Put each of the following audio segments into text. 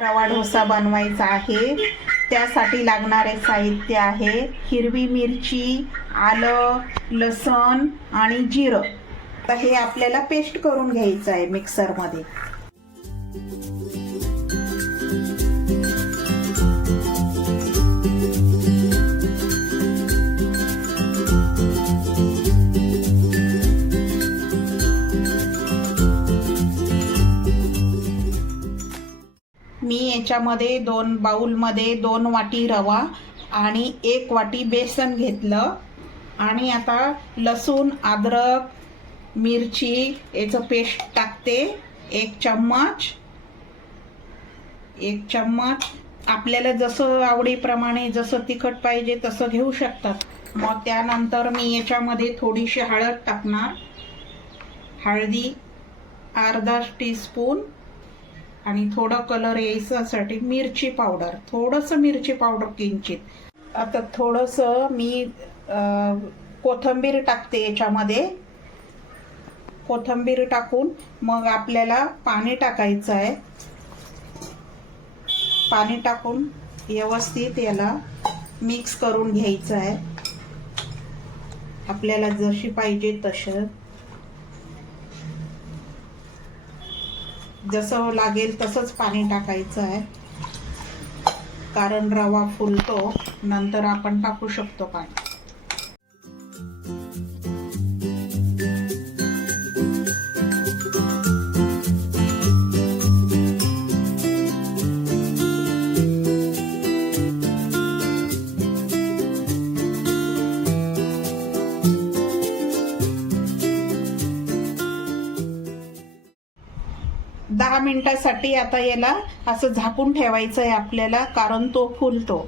रवा डोसा बनवायचा आहे. त्यासाठी लागणारे साहित्य आहे हिरवी मिरची, आलं, लसूण आणि जिरं. तर हे आपल्याला पेस्ट करून घ्यायचं आहे मिक्सरमध्ये. मी याच्यामध्ये 2 बाउलमध्ये 2 वाटी रवा आणि 1 वाटी बेसन घेतलं. आणि आता लसूण, अद्रक, मिरची याचं पेस्ट टाकते. 1 चम्मच आपल्याला जसं आवडीप्रमाणे जसं तिखट पाहिजे तसं घेऊ शकतात. मग त्यानंतर मी याच्यामध्ये थोडीशी हळद टाकणार. हळदी अर्धा टीस्पून आणि थोडं कलर यायसाठी मिरची पावडर, थोडंसं मिरची पावडर किंचित. आता थोडंसं मी कोथिंबीर टाकते याच्यामध्ये. कोथिंबीर टाकून मग आपल्याला पाणी टाकायचं आहे. पाणी टाकून व्यवस्थित याला मिक्स करून घ्यायचं आहे. आपल्याला जशी पाहिजे तसं, जसं लागेल तसंच पाणी टाकायचं आहे. कारण रवा फुलतो, नंतर आपण टाकू शकतो पाणी. दहा मिनिटासाठी आता याला असं झाकून ठेवायचं आहे आपल्याला, कारण तो फुलतो.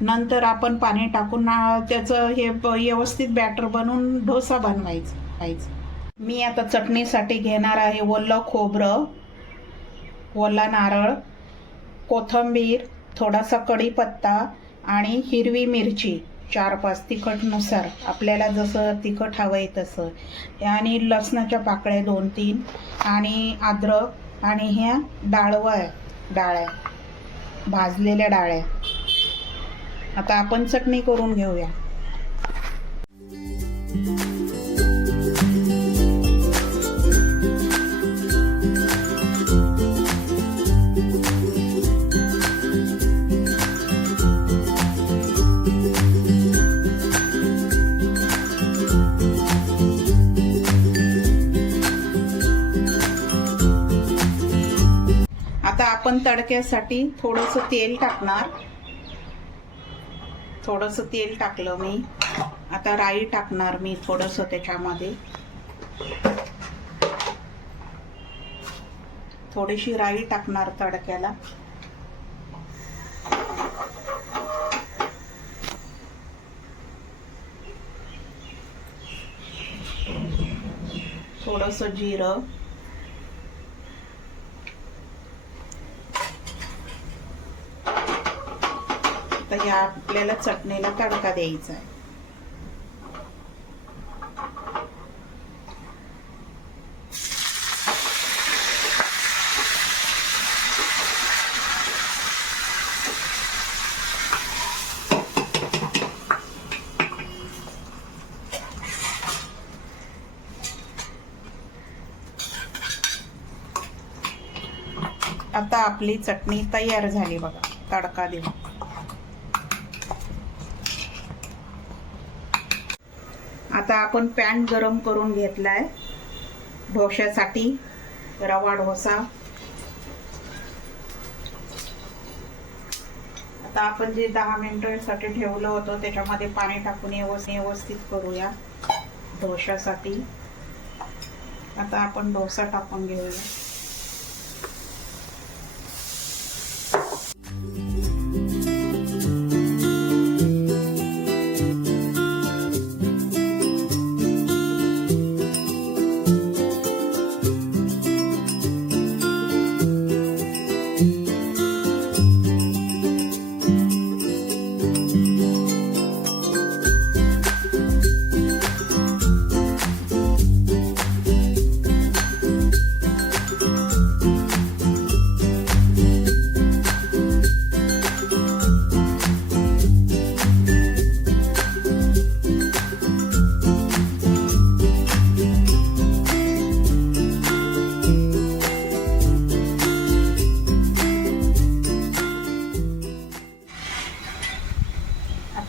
नंतर आपण पाणी टाकून त्याचं हे व्यवस्थित बॅटर बनवून डोसा बनवायचा. मी आता चटणीसाठी घेणार आहे ओलं खोबरं, ओला नारळ, कोथिंबीर, थोडासा कढीपत्ता आणि हिरवी मिरची 4-5 तिखटनुसार, आपल्याला जसं तिखट हवं आहे तसं. आणि लसणाच्या पाकळ्या 2-3 आणि अद्रक आणि ह्या डाळ्या, भाजलेल्या डाळ्या. आता आपण चटणी करून घेऊया. आता आपण तडक्यासाठी थोडंसं तेल टाकणार. थोडंसं तेल टाकलं मी. आता राई टाकणार मी थोडंसं त्याच्यामध्ये. थोडीशी राई टाकणार तडक्याला. थोडंसं जिरं. तर या आपल्याला चटणीला तडका द्यायचा आहे. आता आपली चटणी तयार झाली बघा, तडका देऊन. आता आपण पॅन गरम करून घेतलाय डोश्यासाठी, रवा डोसा. आता आपण जे 10 मिनिटांसाठी ठेवलं होतं त्याच्यामध्ये पाणी टाकून व्यवस्थित करूया डोश्यासाठी. आता आपण डोसा टाकून घेऊया.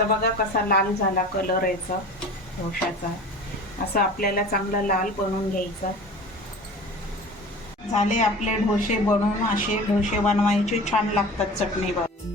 आता बघा कसा लाल झाला कलर याचा डोशाचा. असं आपल्याला चांगला लाल बनवून घ्यायचा. झाले आपले डोसे बनवून. असे डोसे बनवायचे छान लागतात चटणीवर.